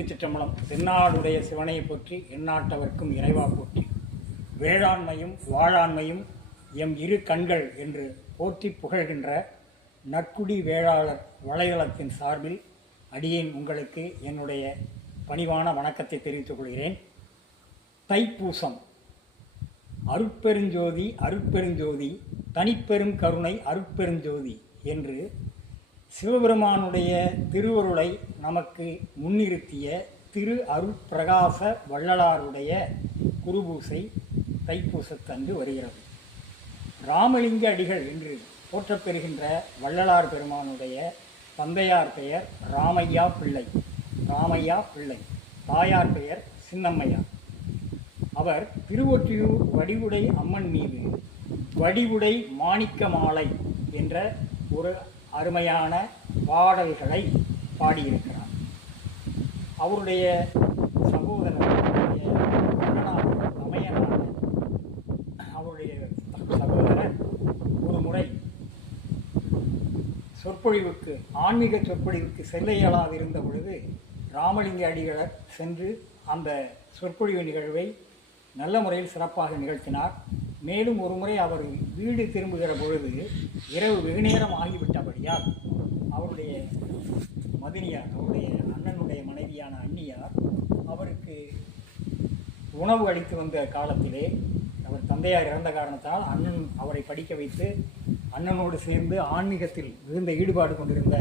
திருச்சிற்றம்பலம். தென்னாடுடைய சிவனையை போற்றி, எந்நாட்டவர்க்கும் இறைவா போற்றி. வேளாண்மையும் வாழாண்மையும் எம் இரு கண்கள் என்று போற்றி புகழ்கின்ற நற்குடி வேளாளர் வலைதளத்தின் சார்பில் அடியேன் உங்களுக்கு என்னுடைய பணிவான வணக்கத்தை தெரிவித்துக் கொள்கிறேன். தைப்பூசம். அருட்பெருஞ்சோதி அருட்பெருஞ்சோதி தனிப்பெரும் கருணை அருட்பெருஞ்சோதி என்று சிவபெருமானுடைய திருவருளை நமக்கு முன்னிறுத்திய திரு அருட்பிரகாச வள்ளலாருடைய குருபூசை தைப்பூசத்தன்று வருகிறது. ராமலிங்க அடிகள் என்று போற்றப்பெறுகின்ற வள்ளலார் பெருமானுடைய தந்தையார் பெயர் ராமையா பிள்ளை. தாயார் பெயர் சின்னம்மையார். அவர் திருவொற்றியூர் வடிவுடை அம்மன் மீது வடிவுடை மாணிக்க மாலை என்ற ஒரு அருமையான பாடல்களை பாடியிருக்கிறார். அவருடைய சகோதரர் தமையனான அவருடைய சகோதரர் ஒரு முறை சொற்பொழிவுக்கு, ஆன்மீக சொற்பொழிவுக்கு செல்ல இயலாதிருந்த பொழுது ராமலிங்க அடிகளர் சென்று அந்த சொற்பொழிவு நிகழ்வை நல்ல முறையில் சிறப்பாக நிகழ்த்தினார். மேலும் ஒரு முறை அவர் வீடு திரும்புகிற பொழுது இரவு வெகுநேரம் ஆகிவிட்டபடியால் அவருடைய மதினியார், அவருடைய அண்ணனுடைய மனைவியான அண்ணியார் அவருக்கு உணவு அளித்து வந்த காலத்திலே, அவர் தந்தையார் இறந்த காரணத்தால் அண்ணன் அவரை படிக்க வைத்து அண்ணனோடு சேர்ந்து ஆன்மீகத்தில் மிகுந்த ஈடுபாடு கொண்டிருந்த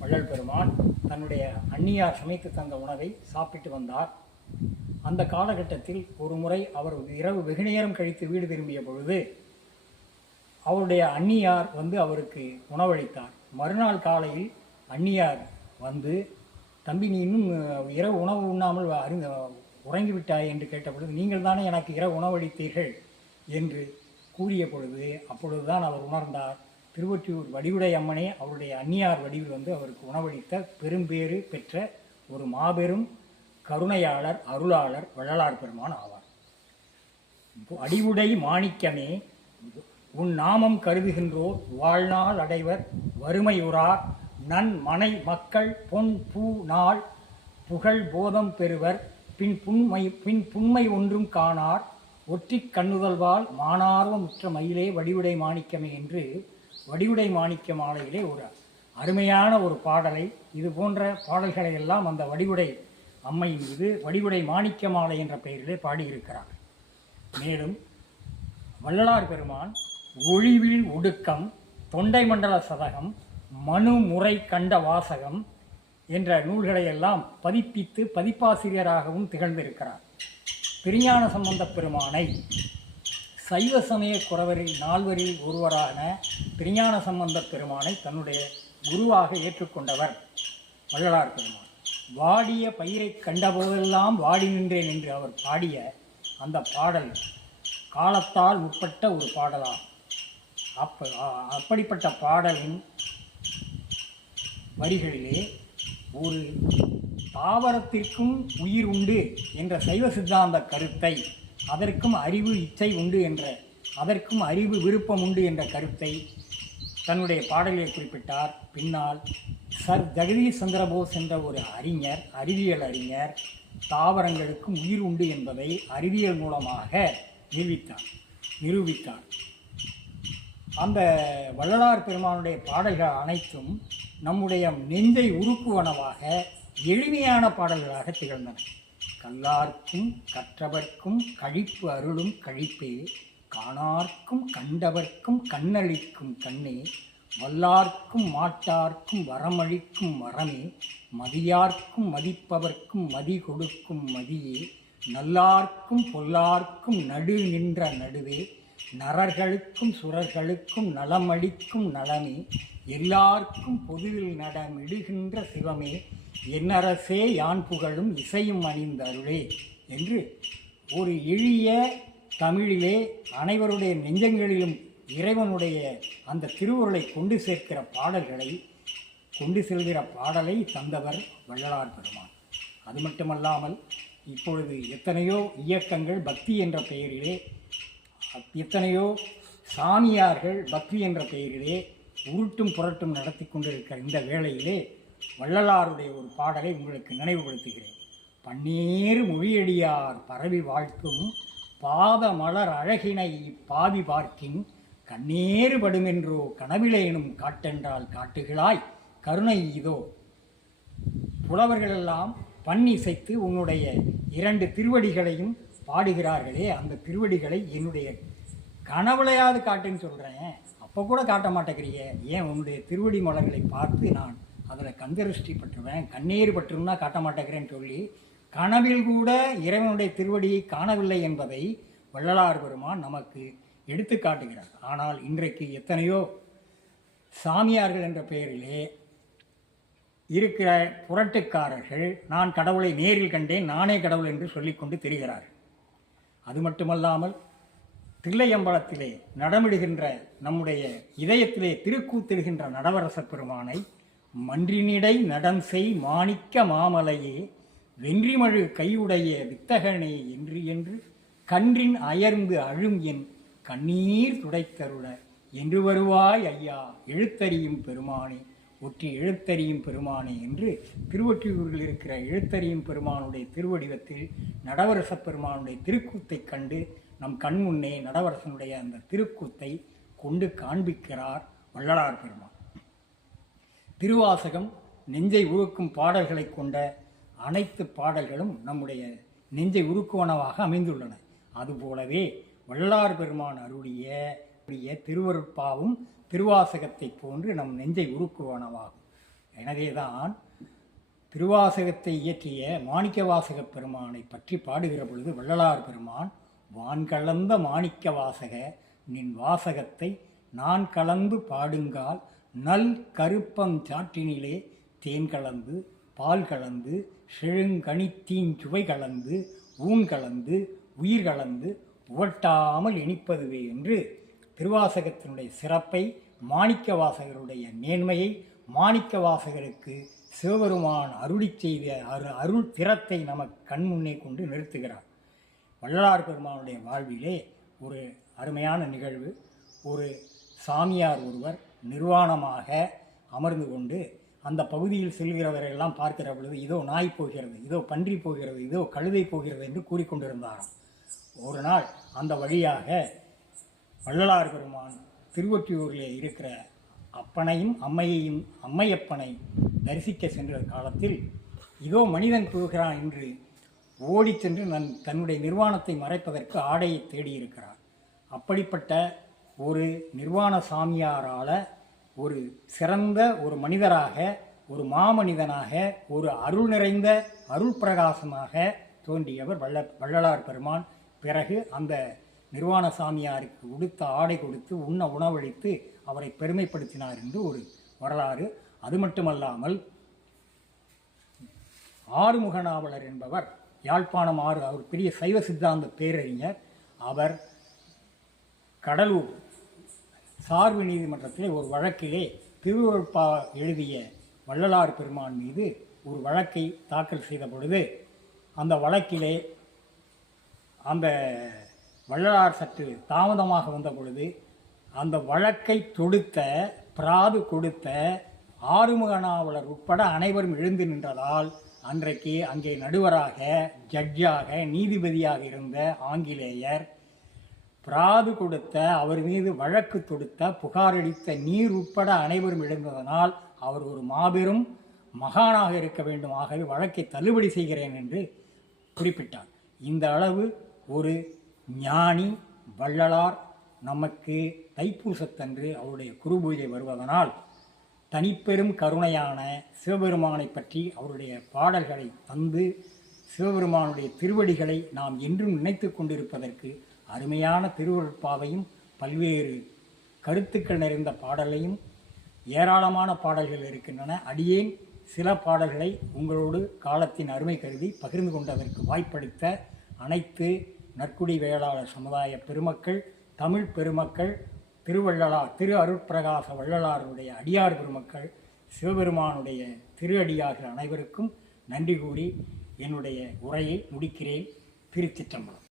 வள்ளல் பெருமான் தன்னுடைய அண்ணியார் சமைத்து தந்த உணவை சாப்பிட்டு வந்தார். அந்த காலகட்டத்தில் ஒரு முறை அவர் இரவு வெகுநேரம் கழித்து வீடு திரும்பிய பொழுது அவருடைய அண்ணியார் வந்து அவருக்கு உணவளித்தார். மறுநாள் காலையில் அண்ணியார் வந்து, தம்பி நீ இன்னும் இரவு உணவு உண்ணாமல் உறங்கிவிட்டாய் என்று கேட்ட பொழுது, நீங்கள் தானே எனக்கு இரவு உணவளித்தீர்கள் என்று கூறிய பொழுது அப்பொழுதுதான் அவர் உணர்ந்தார், திருவொற்றியூர் வடிவுடை அம்மனே அவருடைய அந்நியார் வடிவில் வந்து அவருக்கு உணவளித்த பெரும்பேறு பெற்ற ஒரு மாபெரும் கருணையாளர் அருளாளர் வள்ளலார் பெருமான் ஆவார். அடிவுடை மாணிக்கமே உன் நாமம் கருதுகின்றோர் வாழ்நாள் அடைவர் வறுமையுறார் நன் மனை மக்கள் பொன் பூ நாள் புகழ் போதம் பெறுவர் பின் புண்மை ஒன்றும் காணார் ஒற்றிக் கண்ணுதல்வால் மானார்வம் உற்ற மயிலே வடிவுடை மாணிக்கமே என்று வடிவுடை மாணிக்க மாலையிலே ஒரு அருமையான ஒரு பாடலை, இது போன்ற பாடல்களை எல்லாம் அந்த வடிவுடை அம்மையின் மீது வடிவுடை மாணிக்க மாலை என்ற பெயரிலே பாடியிருக்கிறார். மேலும் வள்ளலார் பெருமான் ஒளிவில் ஒடுக்கம், தொண்டை மண்டல சதகம், மனு முறை கண்ட வாசகம் என்ற நூல்களை எல்லாம் பதிப்பித்து பதிப்பாசிரியராகவும் திகழ்ந்திருக்கிறார். திருஞான சம்பந்த பெருமானை சைவ சமய குறவரில் நால்வரில் ஒருவரான திருஞான சம்பந்த பெருமானை தன்னுடைய குருவாக ஏற்றுக்கொண்டவர் வள்ளலார் பெருமான். வாடிய பயிரை கண்டபோதெல்லாம் வாடி நின்றேன் என்று அவர் பாடிய அந்த பாடல் காலத்தால் உட்பட்ட ஒரு பாடலாகும். அப்படிப்பட்ட பாடலின் வரிகளிலே ஒரு தாவரத்திற்கும் உயிர் உண்டு என்ற சைவ சித்தாந்த கருத்தை, அதற்கும் அறிவு இச்சை உண்டு என்ற, அதற்கும் அறிவு விருப்பம் உண்டு என்ற கருத்தை தன்னுடைய பாடலில் குறிப்பிட்டார். பின்னால் சர் ஜெகதீஷ் சந்திர போஸ் என்ற ஒரு அறிஞர், அறிவியல் அறிஞர், தாவரங்களுக்கும் உயிர் உண்டு என்பதை அறிவியல் மூலமாக நிரூபித்தார். அந்த வள்ளலார் பெருமானுடைய பாடல்கள் அனைத்தும் நம்முடைய நெஞ்சை உருக்குவனவாக எளிமையான பாடல்களாக திகழ்ந்தன. கல்லார்க்கும் கற்றவர்க்கும் கழிப்பு அருளும் கழிப்பே, காணார்க்கும் கண்டவர்க்கும் கண்ணளிக்கும் கண்ணே, வல்லார்க்கும் மாட்டார்க்கும் வரமளிக்கும் வரமே, மதியார்க்கும் மதிப்பவர்க்கும் மதி கொடுக்கும் மதியே, நல்லார்க்கும் பொல்லார்க்கும் நடு நின்ற நடுவே, நரர்களுக்கும் சுரர்களுக்கும் நலமளிக்கும் நலமே, எல்லார்க்கும் பொதுவில் நடமிடுகின்ற சிவமே, என்னரசே யான் புகழும் இசையும் அணிந்த அருளே என்று ஒரு எளிய தமிழிலே அனைவருடைய நெஞ்சங்களிலும் இறைவனுடைய அந்த திருவுருளை கொண்டு சேர்க்கிற பாடல்களை, கொண்டு செல்கிற பாடலை தந்தவர் வள்ளலார் பெருமான். அது மட்டுமல்லாமல் இப்பொழுது எத்தனையோ இயக்கங்கள் பக்தி என்ற பெயரிலே, எத்தனையோ சாமியார்கள் பக்தி என்ற பெயரிலே உருட்டும் புரட்டும் நடத்தி கொண்டிருக்கிற இந்த வேளையிலே வள்ளலாருடைய ஒரு பாடலை உங்களுக்கு நினைவுபடுத்துகிறேன். பன்னீர் மொழியடியார் பரவி வாழ்த்தும் பாத மலர் அழகினை பாவி பார்க்கின் கண்ணேறு படுமென்றோ கனவிலேனும் காட்டென்றால் காட்டுகிறாய் கருணை இதோ. புலவர்களெல்லாம் பண்ணிசைத்து உன்னுடைய 2 திருவடிகளையும் பாடுகிறார்களே, அந்த திருவடிகளை என்னுடைய கனவுலையாவது காட்டுன்னு சொல்கிறேன், அப்போ கூட காட்ட மாட்டேங்கிறிய. ஏன் உன்னுடைய திருவடி மலர்களை பார்த்து நான் அதில் கந்தருஷ்டி பற்றுவேன், கண்ணீர் பற்றும்னா காட்ட மாட்டேங்கிறேன்னு சொல்லி கனவில் கூட இறைவனுடைய திருவடியை காணவில்லை என்பதை வள்ளலார் பெருமான் நமக்கு எடுத்து காட்டுகிறார். ஆனால் இன்றைக்கு எத்தனையோ சாமியார்கள் என்ற பெயரிலே இருக்கிற புரட்டுக்காரர்கள் நான் கடவுளை நேரில் கண்டேன், நானே கடவுள் என்று சொல்லிக்கொண்டு திரிகிறார்கள். அது மட்டுமல்லாமல் தில்லையம்பலத்திலே நடமிடுகின்ற நம்முடைய இதயத்திலே திருக்கூத்திடுகின்ற நடவரச பெருமானை மன்றினிடை நடன்செய் மாணிக்க மாமலையே வென்றிமழு கையுடைய வித்தகனே என்று என்று கன்றின் அயர்ந்து அழும் என் கண்ணீர் துடைத்தருள என்று வருவாய் ஐயா எழுத்தறியும் பெருமானே ஒற்றி எழுத்தறியும் பெருமானே என்று திருவொற்றியூரில் இருக்கிற எழுத்தறியும் பெருமானுடைய திருவடிவத்தில் நடவரச பெருமானுடைய திருக்கூத்தை கண்டு நம் கண்முன்னே நடவரசனுடைய அந்த திருக்கூத்தை கொண்டு காண்பிக்கிறார் வள்ளலார் பெருமான். திருவாசகம் நெஞ்சை உருக்கும் பாடல்களை கொண்ட அனைத்து பாடல்களும் நம்முடைய நெஞ்சை உருக்குவனவாக அமைந்துள்ளன. அதுபோலவே வள்ளலார் பெருமான் அருளிய திருவருட்பாவும் திருவாசகத்தை போன்று நம் நெஞ்சை உருக்குவனவாகும். எனவேதான் திருவாசகத்தை இயற்றிய மாணிக்கவாசக பெருமானை பற்றி பாடுகிற பொழுது வள்ளலார் பெருமான் வான்கலந்த மாணிக்க வாசக நின் வாசகத்தை நான் கலந்து பாடுங்கால் நல் கருப்பம் சாற்றினிலே தேன் கலந்து பால் கலந்து செழுங்கனித்தீன் சுவை கலந்து ஊன் கலந்து உயிர் கலந்து புகட்டாமல் இனிப்பதுவே என்று திருவாசகத்தினுடைய சிறப்பை, மாணிக்க வாசகருடைய மேன்மையை, மாணிக்க வாசகருக்கு சிவபெருமான் அருளி செய்த அருள் திறத்தை நமக்கு கண்முன்னே கொண்டு நிறுத்துகிறார். வள்ளலார் பெருமானுடைய வாழ்விலே ஒரு அருமையான நிகழ்வு. ஒரு சாமியார் ஒருவர் நிர்வாணமாக அமர்ந்து கொண்டு அந்த பகுதியில் செல்கிறவரெல்லாம் பார்க்கிற பொழுது இதோ நாய் போகிறது, இதோ பன்றி போகிறது, இதோ கழுதை போகிறது என்று கூறிக்கொண்டிருந்தாராம். ஒரு நாள் அந்த வழியாக வள்ளலார் பெருமான் திருவொற்றியூரிலே இருக்கிற அப்பனையும் அம்மையப்பனை தரிசிக்க சென்ற காலத்தில் இதோ மனிதன் போகிறான் என்று ஓடி சென்று தன்னுடைய நிர்வாணத்தை மறைப்பதற்கு ஆடையை தேடியிருக்கிறார். அப்படிப்பட்ட ஒரு நிர்வாண சாமியாரால் ஒரு சிறந்த ஒரு மனிதராக, ஒரு மாமனிதனாக, ஒரு அருள் நிறைந்த அருள் பிரகாசமாக தோன்றியவர் வள்ளலார் பெருமான். பிறகு அந்த நிர்வாண சாமியாருக்கு உடுத்த ஆடை கொடுத்து உண்ண உணவளித்து அவரை பெருமைப்படுத்தினார் என்று ஒரு வரலாறு. அது மட்டுமல்லாமல் ஆறுமுகநாவலர் என்பவர் யாழ்ப்பாணம் அவர் பெரிய சைவ சித்தாந்த பேரறிஞர். அவர் கடலூர் சார்பு நீதிமன்றத்தில் ஒரு வழக்கிலே திருவருட்பா எழுதிய வள்ளலார் பெருமான் மீது ஒரு வழக்கை தாக்கல் செய்த பொழுது அந்த வழக்கிலே அந்த வள்ளலார் சற்று தாமதமாக வந்த பொழுது அந்த வழக்கை தொடுத்த பிராது கொடுத்த ஆறுமுகநாவலர் உட்பட அனைவரும் எழுந்து நின்றதால் அன்றைக்கு அங்கே நடுவராக, ஜட்ஜாக, நீதிபதியாக இருந்த ஆங்கிலேயர் பிராது கொடுத்த, அவர் மீது வழக்கு தொடுத்த, புகாரளித்த நீர் உட்பட அனைவரும் எழுந்ததனால் அவர் ஒரு மாபெரும் மகானாக இருக்க வேண்டும், ஆகவே வழக்கை தள்ளுபடி செய்கிறேன் என்று குறிப்பிட்டார். இந்த அளவு ஒரு ஞானி வள்ளலார் நமக்கு தைப்பூசத்தன்று அவருடைய குருபூஜை வருவதனால் தனிப்பெரும் கருணையான சிவபெருமானை பற்றி அவருடைய பாடல்களை தந்து சிவபெருமானுடைய திருவடிகளை நாம் என்றும் நினைத்து கொண்டிருப்பதற்கு அருமையான திருவருட்பாவையும் பல்வேறு கருத்துக்கள் நிறைந்த பாடலையும் ஏராளமான பாடல்கள் இருக்கின்றன. அடியேன் சில பாடல்களை உங்களோடு காலத்தின் அருமை கருதி பகிர்ந்து கொண்டதற்கு வாய்ப்பளித்த அனைத்து நற்குடி வேளாளர் சமுதாய பெருமக்கள், தமிழ் பெருமக்கள், திரு அருட்பிரகாச வள்ளலாருடைய அடியார் பெருமக்கள், சிவபெருமானுடைய திரு அடியார்கள் அனைவருக்கும் நன்றி கூறி என்னுடைய உரையை முடிக்கிறேன். திருச்சிற்றம்பலம்.